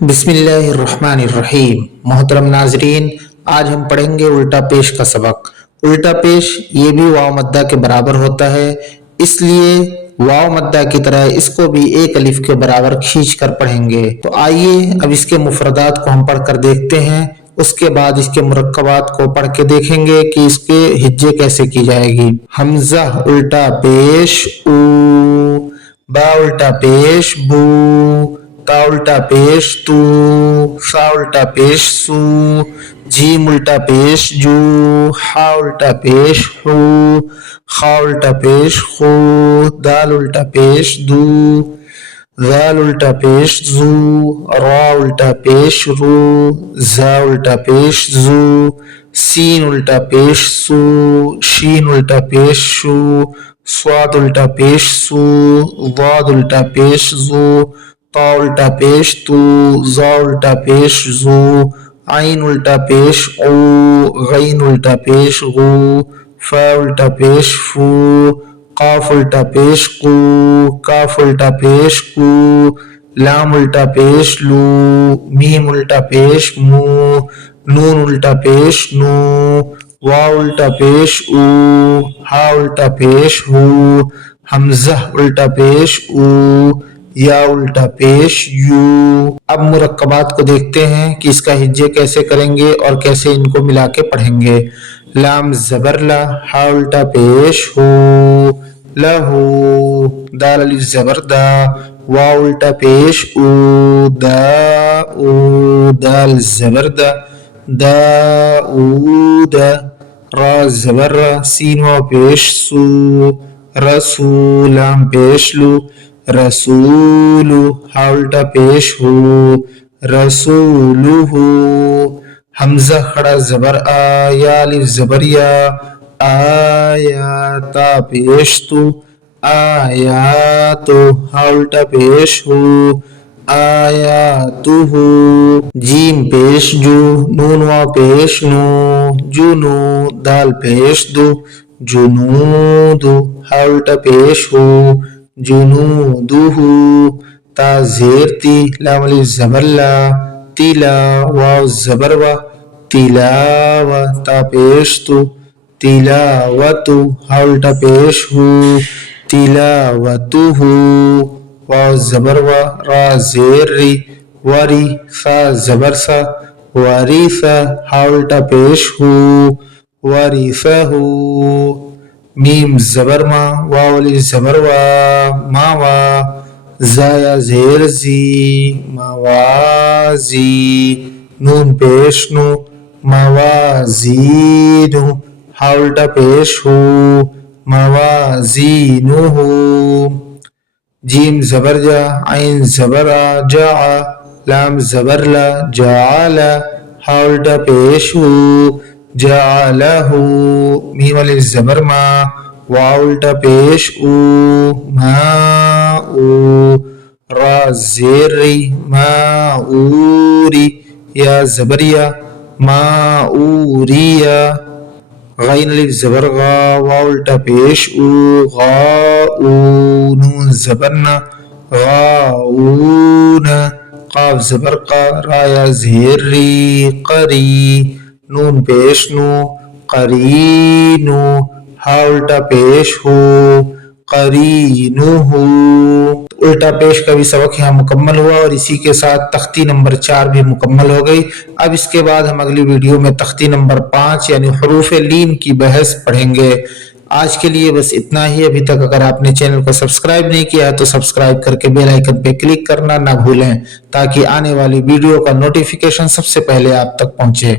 बिस्मिल्लाहिर्रहमानिर्रहीम। मोहतरम नाजरीन, आज हम पढ़ेंगे उल्टा पेश का सबक। उल्टा पेश ये भी वाव मद्दा के बराबर होता है, इसलिए वाव मद्दा की तरह इसको भी एक अलिफ के बराबर खींच कर पढ़ेंगे। तो आइए अब इसके मुफरदात को हम पढ़कर देखते हैं, उसके बाद इसके मुरक्कबात को पढ़ के देखेंगे कि इसके हिज्जे कैसे की जाएगी। हमजा उल्टा पेश ऊ, बा उल्टा पेश बू, ता उल्टा पेश तू, सा उल्टा पेश सू, जीम उल्टा पेश जू, हा उल्टा पेश हू, खा उल्टा पेश खू, दाल उल्टा पेश दू, ज़ाल उल्टा पेश जू, रा उल्टा पेश रू, जा उल्टा पेश जू, सीन उल्टा पेश सू, शीन उल्टा पेश शू, स्वाद उल्टा पेश सू, वाद उल्टा पेश जू, ता उल्टा पेश तू, जा उल्टा पेश जू, आइन उल्टा पेश ऊ, गैन उल्टा पेश गू, फा उल्टा पेश फू, काफ उल्टा पेश कू, काफ उल्टा पेश कू, लाम उल्टा पेश लू, मीम उल्टा पेश मू, नून उल्टा पेश नू, वाव उल्टा पेश ऊ, हा उल्टा पेश हू, हमजा उल्टा पेश ऊ, या उल्टा पेश यू। अब मुरक्कबात को देखते हैं कि इसका हिज्जे कैसे करेंगे और कैसे इनको मिला के पढ़ेंगे। लाम जबर ला, हा उल्टा पेश हो, लहू, दाल अलिफ जबर दा, वा उल्टा पेश ऊ, दा ऊ, दाल जबर दा, दा ऊ दा, रा जबर रा, सीन वा पेश सू, रसू, लाम पेश लू, रसूलु, हा उल्टा पेश हो, रसूलुहु, हमजा खड़ा जबर आ, या अलिफ जबर या, आया, ता पेश तू, आयातु, हा उल्टा पेश हो, आयातुहु, जीम पेश जू, नून वा पेश नू, जुनू, दाल पेश दू, जुनूदु, हा उल्टा पेश हो, जुनूदुहु, ता ज़ेर ती, लाम अलिफ ज़बर ला, तिला, वाव ज़बर वा, तिलावा, ता पेश तू, तिलावतु, हा उल्टा पेश हू, तिलावतुहु, वाव ज़बर वा, रा ज़ेर री, वरी, सा ज़बर सा, वरीसा, हा उल्टा पेश हू, वरीसहू, मीम जबर मा, वाव अलिफ जबर वा, मावा, जाया जेर जी, मावाजी, नून पेश नु, मावाजीनु, हा उल्टा पेश हो, मावाजीनुहु, जीम जबर जा, आइन जबर आ, जा, लाम जबर ला, जाला, हा उल्टा पेश हो, जालहू, मीम अलिफ जबर मा, वाव उल्टा पेश ऊ, माऊ, रा ज़ेर री, माऊरी, या जबरिया, माऊरिया, गैन अलिफ जबर गा, वाव उल्टा पेश ऊ, गाऊ, नून जबर ना, गाऊना, काफ जबर का, राया ज़ेर री, करी, नून पेश नु, करीनु, हा उल्टा पेश हो, करीनुहु। उल्टा पेश का भी सबक यहाँ मुकम्मल हुआ और इसी के साथ तख्ती नंबर 4 भी मुकम्मल हो गई। अब इसके बाद हम अगली वीडियो में तख्ती नंबर 5 यानी हुरूफ लीन की बहस पढ़ेंगे। आज के लिए बस इतना ही। अभी तक अगर आपने चैनल को सब्सक्राइब नहीं किया है तो सब्सक्राइब करके बेल आइकन पे क्लिक करना ना भूलें, ताकि आने वाली वीडियो का नोटिफिकेशन सबसे पहले आप तक पहुंचे।